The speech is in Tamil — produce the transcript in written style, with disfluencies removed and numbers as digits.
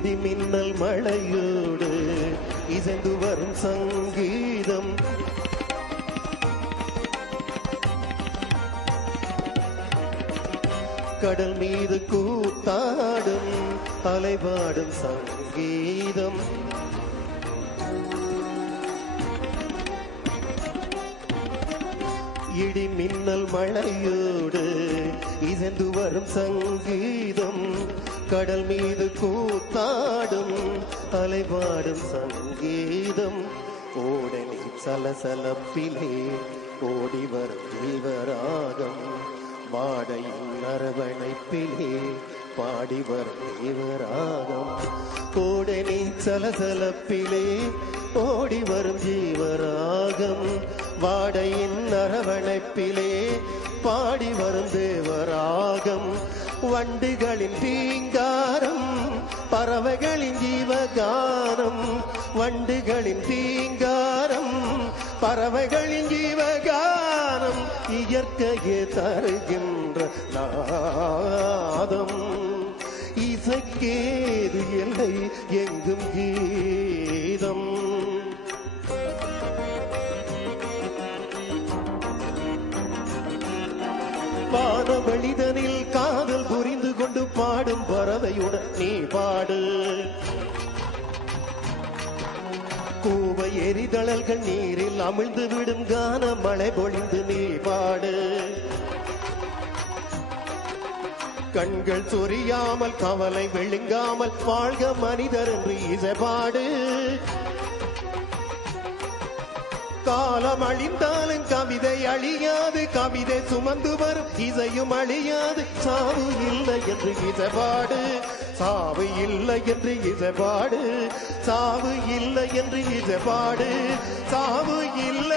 இடி மின்னல் மழையோடு இசைந்து வரும் சங்கீதம் கடல் மீது கூத்தாடும் அலைபாடும் சங்கீதம் இடி மின்னல் மழையோடு இசைந்து வரும் சங்கீதம் கடல் மீது கூத்தாடும் அலைபாடும் சங்கீதம் ஓடனி சலசலப்பிலே ஓடி வரும் தீவராகம் வாடையின் அரவணைப்பிலே பாடி வரும் தீவராகம் ஓடனி சலசலப்பிலே ஓடி வரும் ஜீவராகம் வாடையின் அரவணைப்பிலே பாடி வரும் தேவராகம் வண்டுகளின் தீங்காரம் பறவைகளின் ஜீவகானம் வண்டுகளின் தீங்காரம் பறவைகளின் ஜீவகானம் இயற்கையே தருகின்ற நாதம் இசைக்கேது எல்லை எங்கும் கீதம் வானவெளிதனில் காதல் புரிந்து கொண்டு பாடும் பறவையுடன் நீ பாடு கூவை எரிதழல்கள் நீரில் அமிழ்ந்து விடும் கான மழை பொழிந்து நீ பாடு கண்கள் சொரியாமல் கவலை விழுங்காமல் வாழ்க மனிதர் என்று இசைபாடு காலம் அழிந்தாலும் கவிதை அழியாது கவிதை சுமந்து வரும் இசையும் அழியாது சாவு இல்லை என்று இசைபாடு சாவு இல்லை என்று இசைபாடு சாவு இல்லை என்று இசைபாடு சாவு இல்லை